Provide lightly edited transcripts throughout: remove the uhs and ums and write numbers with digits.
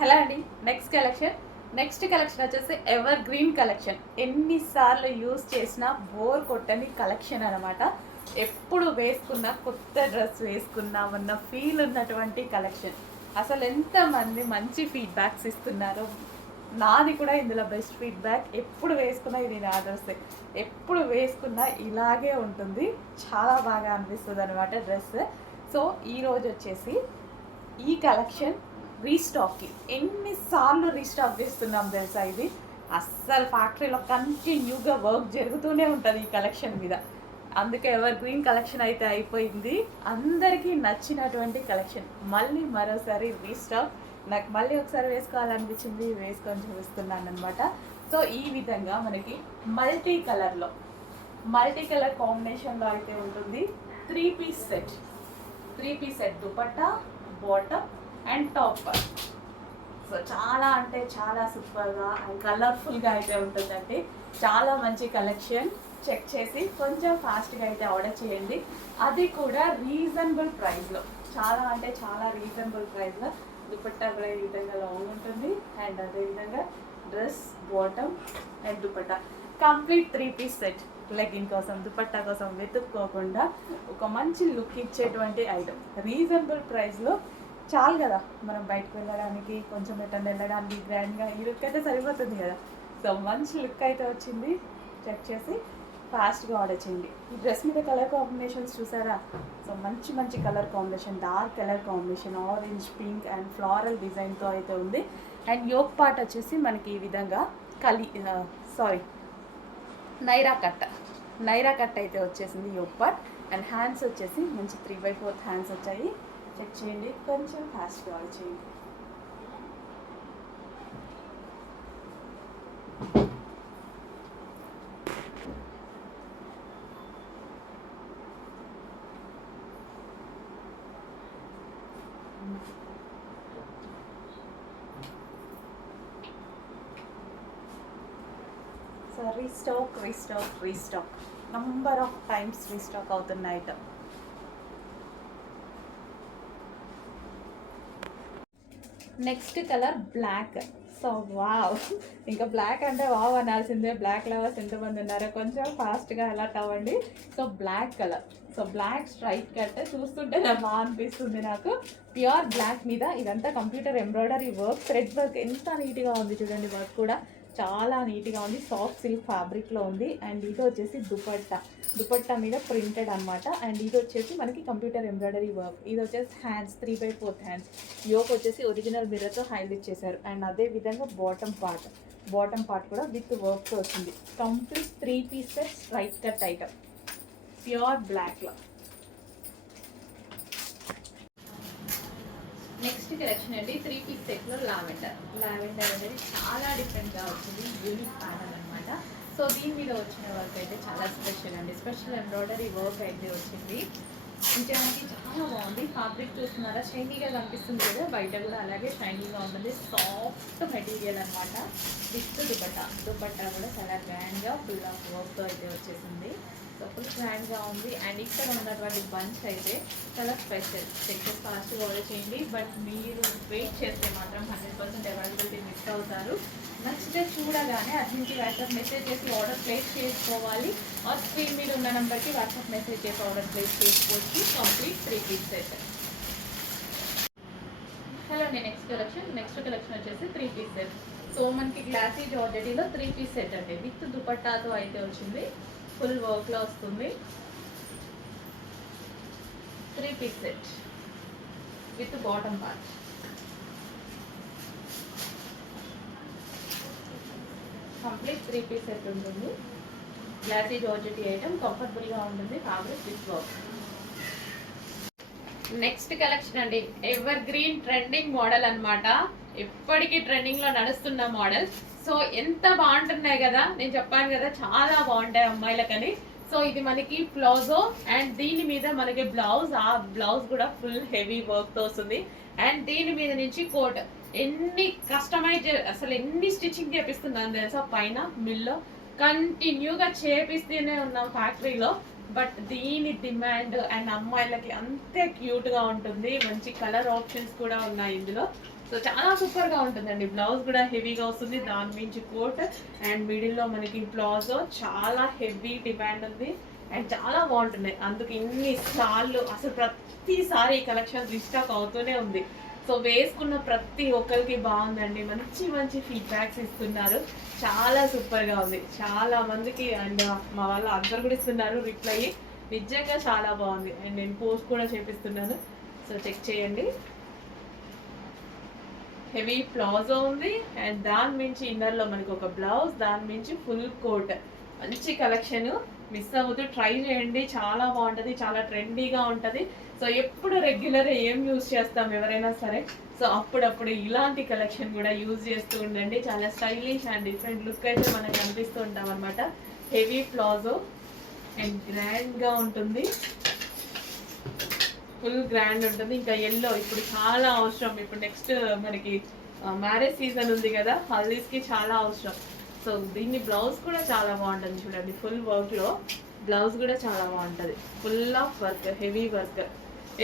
Hello అండి. Next collection వచ్చేసి ever green collection. ఎన్నిసార్లు యూజ్ చేసినా బోర్ కొట్టని కలెక్షన్ అనమాట. ఎప్పుడు వేసుకున్నా కొత్త డ్రెస్ వేసుకున్నామన్న ఫీల్ ఉన్నటువంటి కలెక్షన్. అసలు ఎంతమంది మంచి ఫీడ్బ్యాక్స్ ఇస్తున్నారో, నాది కూడా ఇందులో బెస్ట్ ఫీడ్బ్యాక్. ఎప్పుడు వేసుకున్నా ఇది నా డ్రెస్, ఎప్పుడు వేసుకున్నా ఇలాగే ఉంటుంది, చాలా బాగా అనిపిస్తుంది అనమాట డ్రెస్. సో ఈరోజు వచ్చేసి ఈ కలెక్షన్ రీస్టాక్కి ఎన్నిసార్లు రీస్టాక్ చేస్తున్నాం తెలుసా. ఇది అస్సలు ఫ్యాక్టరీలో కంటిన్యూగా వర్క్ జరుగుతూనే ఉంటుంది ఈ కలెక్షన్ మీద. అందుకే ఎవర్ గ్రీన్ కలెక్షన్ అయితే అయిపోయింది. అందరికీ నచ్చినటువంటి కలెక్షన్ మళ్ళీ మరోసారి రీస్టాక్. నాకు మళ్ళీ ఒకసారి వేసుకోవాలనిపించింది, వేసుకొని చూపిస్తున్నాను అనమాట. సో ఈ విధంగా మనకి మల్టీ కలర్ కాంబినేషన్లో అయితే ఉంటుంది. Three piece set dupatta, bottom and top. So చాలా అంటే చాలా సూపర్గా అండ్ కలర్ఫుల్గా అయితే ఉంటుందండి. చాలా మంచి కలెక్షన్. చెక్ చేసి కొంచెం ఫాస్ట్గా అయితే ఆర్డర్ చేయండి, అది కూడా రీజనబుల్ ప్రైస్లో. చాలా అంటే చాలా రీజనబుల్ ప్రైస్లో. దుపట్టా కూడా ఈ విధంగా లాంగ్ ఉంటుంది అండ్ అదేవిధంగా dress, bottom and dupatta complete 3 piece set. Legging కోసం, దుపట్టా కోసం వెతుక్కోకుండా ఒక మంచి లుక్ ఇచ్చేటువంటి ఐటమ్ రీజనబుల్ ప్రైస్లో. చాలు కదా మనం బయటకు వెళ్ళడానికి, కొంచెం ఎటన్నా వెళ్ళడానికి గ్రాండ్గా ఈ లుక్ అయితే సరిపోతుంది కదా. సో మంచి లుక్ అయితే వచ్చింది. చెక్ చేసి ఫాస్ట్గా ఆర్డర్ చేయండి. ఈ డ్రెస్ మీద కలర్ కాంబినేషన్స్ చూసారా. సో మంచి colour combination, dark colour combination, orange, pink and floral డిజైన్తో అయితే ఉంది. అండ్ యోక్ పార్ట్ వచ్చేసి మనకి ఈ విధంగా నైరా కట్ అయితే వచ్చేసింది యోక్ పార్ట్. అండ్ హ్యాండ్స్ వచ్చేసి మంచి 3/4 హ్యాండ్స్ వచ్చాయి. చెక్ చేయండి, కొంచెం ఫాస్ట్గా ఆర్డర్ చేయండి. So restock number of times restock అవుతున్న item. Next colour black. So wow, ఇంకా బ్లాక్ అంటే వావ్ అనాల్సిందే. బ్లాక్ లవర్స్ ఎంతమంది ఉన్నారో కొంచెం ఫాస్ట్గా అలర్ట్ అవ్వండి. So black colour, so black straight cut చూస్తుంటే బాగా అనిపిస్తుంది నాకు. ప్యూర్ బ్లాక్ మీద ఇదంతా computer embroidery work, thread work ఎంత నీట్గా ఉంది చూడండి. వర్క్ కూడా చాలా నీట్గా ఉంది. సాఫ్ట్ సిల్క్ ఫ్యాబ్రిక్లో ఉంది. అండ్ ఇది వచ్చేసి దుపట్టా మీద ప్రింటెడ్ అనమాట. అండ్ ఇది వచ్చేసి మనకి కంప్యూటర్ ఎంబ్రాయిడరీ వర్క్. ఇది వచ్చేసి హ్యాండ్స్ 3/4 హ్యాండ్స్. యోక్ వచ్చేసి ఒరిజినల్ మిర్రర్తో హైలైట్ చేశారు. అండ్ అదే విధంగా బాటమ్ పార్ట్ కూడా విత్ వర్క్తో వచ్చింది. Complete 3 piece set straight cut item pure బ్లాక్లో. నెక్స్ట్ కలెక్షన్ అండి 3 పీస్ సెట్లో లావెండర్ అనేది చాలా డిఫరెంట్గా వచ్చింది. యూనిక్ ప్యాటర్న్ అనమాట. సో దీని మీద వచ్చిన వర్క్ అయితే చాలా స్పెషల్ అండి. స్పెషల్ ఎంబ్రాయిడరీ వర్క్ అయితే వచ్చింది. నిజానికి చాలా బాగుంది. ఫ్యాబ్రిక్ చూస్తున్నారా, షైనీగా కనిపిస్తుంది కదా, బయట కూడా అలాగే షైనీగా ఉంటుంది. సాఫ్ట్ మెటీరియల్ అనమాట. విత్ దుపట్టా కూడా చాలా గ్రాండ్గా ఫుల్ ఆఫ్ వర్క్తో అయితే వచ్చేసింది. సో ఫుల్ గ్రాండ్గా ఉంది. అండ్ ఇక్కడ ఉన్నటువంటి బంచ్ అయితే చాలా స్పెషల్. చెక్ చేసి ఫాస్ట్గా ఆర్డర్ చేయండి. బట్ మీరు వెయిట్ చేస్తే మాత్రం 100% అవైలబిలిటీ మిస్ అవుతారు. నచ్చితే చూడగానే అది నుంచి వాట్సాప్ మెసేజ్ చేసి ఆర్డర్ ప్లేస్ చేసుకోవాలి. ఆ స్క్రీన్ మీద ఉన్న నెంబర్కి వాట్సాప్ మెసేజ్ చేసి ఆర్డర్ ప్లేస్ చేసుకోవచ్చు. Complete 3 piece set. హలో అండి. నెక్స్ట్ కలెక్షన్ వచ్చేసి 3 పీస్ సెట్. సో మనకి గ్లాసీ జార్జెటీలో 3 పీస్ సెట్ అండి. విత్ దుపట్టాతో అయితే వచ్చింది. ఫుల్ వర్క్లో వస్తుంది. 3 piece set with bottom part. Complete 3 piece set ఉంటుంది. గ్లాసీ జార్జెటీ ఐటమ్, కంఫర్టబుల్గా ఉంటుంది. ఫ్యాబ్రిక్ విత్ వర్క్. నెక్స్ట్ కలెక్షన్ అండి ఎవర్ గ్రీన్ ట్రెండింగ్ మోడల్ అనమాట. ఎప్పటికీ ట్రెండింగ్లో నడుస్తున్న మోడల్. సో ఎంత బాగుంటున్నాయి కదా, నేను చెప్పాను కదా చాలా బాగుంటాయి అమ్మాయిలకని. సో ఇది మనకి ప్లాజో అండ్ దీని మీద మనకి బ్లౌజ్. ఆ బ్లౌజ్ కూడా ఫుల్ హెవీ వర్క్తో వస్తుంది. అండ్ దీని మీద నుంచి కోట్. ఎన్ని కస్టమైజ్, అసలు ఎన్ని స్టిచ్చింగ్ చేపిస్తున్నాను తెలుసా. పైన మిల్లో కంటిన్యూగా చేపిస్తూనే ఉన్నాం ఫ్యాక్టరీలో. బట్ దీని డిమాండ్ అండ్ అమ్మాయిలకి అంతే క్యూట్గా ఉంటుంది. మంచి కలర్ ఆప్షన్స్ కూడా ఉన్నాయి ఇందులో. సో చాలా సూపర్గా ఉంటుందండి. బ్లౌజ్ కూడా హెవీగా వస్తుంది, దాని మించి కోట్ అండ్ మిడిల్లో మనకి ప్లాజో చాలా హెవీ డిమాండ్ ఉంది అండ్ చాలా బాగుంటున్నాయి. అందుకు ఇన్ని సార్లు అసలు ప్రతిసారి ఈ కలెక్షన్ రీస్టాక్ అవుతూనే ఉంది. సో వేసుకున్న ప్రతి ఒక్కరికి బాగుందండి, మంచి మంచి ఫీడ్బ్యాక్స్ ఇస్తున్నారు, చాలా సూపర్గా ఉంది. చాలా మందికి అండ్ మా వాళ్ళు అందరు కూడా ఇస్తున్నారు రిప్లై, నిజంగా చాలా బాగుంది. అండ్ నేను పోస్ట్ కూడా చేపిస్తున్నాను, సో చెక్ చేయండి. హెవీ ప్లాజో ఉంది అండ్ దాని మించి ఇన్నర్లో మనకి ఒక బ్లౌజ్, దాని మించి ఫుల్ కోట్. మంచి కలెక్షన్, మిస్ అవ్వద్దు, ట్రై చేయండి, చాలా బాగుంటుంది, చాలా ట్రెండీగా ఉంటుంది. సో ఎప్పుడు రెగ్యులర్ ఏం యూజ్ చేస్తాం ఎవరైనా సరే, సో అప్పుడప్పుడు ఇలాంటి కలెక్షన్ కూడా యూజ్ చేస్తూ ఉండండి. చాలా స్టైలిష్ అండ్ డిఫరెంట్ లుక్ అయితే మనకు కనిపిస్తూ ఉంటాం అనమాట. హెవీ ప్లాజో అండ్ గ్రాండ్గా ఉంటుంది, ఫుల్ గ్రాండ్ ఉంటుంది. ఇంకా ఎల్లో ఇప్పుడు చాలా అవసరం, ఇప్పుడు నెక్స్ట్ మనకి మ్యారేజ్ సీజన్ ఉంది కదా, హల్దీస్కి చాలా అవసరం. సో దీన్ని బ్లౌజ్ కూడా చాలా బాగుంటుంది చూడండి, ఫుల్ వర్క్లో బ్లౌజ్ కూడా చాలా బాగుంటుంది, full of work, heavy work,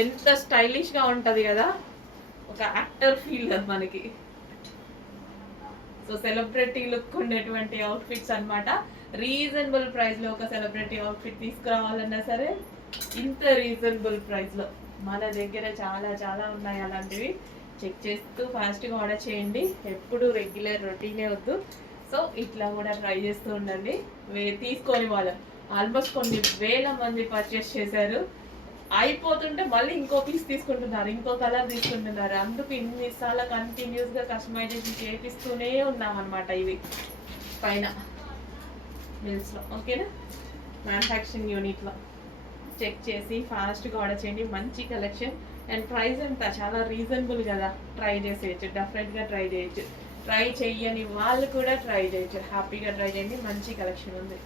ఎంత స్టైలిష్గా ఉంటుంది కదా, ఒక యాక్టర్ ఫీల్ మనకి. సో సెలబ్రిటీ లుక్ ఉండేటువంటి అవుట్ఫిట్స్ అనమాట. రీజనబుల్ ప్రైస్లో ఒక సెలబ్రిటీ అవుట్ఫిట్ తీసుకురావాలన్నా సరే ఇంత రీజనబుల్ ప్రైస్లో మన దగ్గర చాలా చాలా ఉన్నాయి అలాంటివి. చెక్ చేస్తూ ఫాస్ట్గా ఆర్డర్ చేయండి, ఎప్పుడు రెగ్యులర్ రొటీనే వద్దు. సో ఇట్లా కూడా ట్రై చేస్తూ ఉండండి. తీసుకొని వాళ్ళు ఆల్మోస్ట్ కొన్ని వేల మంది పర్చేస్ చేశారు, అయిపోతుంటే మళ్ళీ ఇంకో పీస్ తీసుకుంటున్నారు, ఇంకో కలర్ తీసుకుంటున్నారు. అందుకు ఇన్నిసార్లు కంటిన్యూస్గా కస్టమైజేషన్ చేపిస్తూనే ఉన్నామన్నమాట. ఇవి పైన మిల్స్లో, ఓకేనా, మ్యానుఫ్యాక్చరింగ్ యూనిట్లో. చెక్ చేసి ఫాస్ట్గా ఆర్డర్ చేయండి, మంచి కలెక్షన్ అండ్ ప్రైస్ అంతా చాలా రీజనబుల్ కదా, ట్రై చేసేయచ్చు, డెఫినెట్గా ట్రై చేయొచ్చు. ట్రై చెయ్యని వాళ్ళు కూడా ట్రై చేయొచ్చు, హ్యాపీగా ట్రై చేయండి, మంచి కలెక్షన్ ఉంది.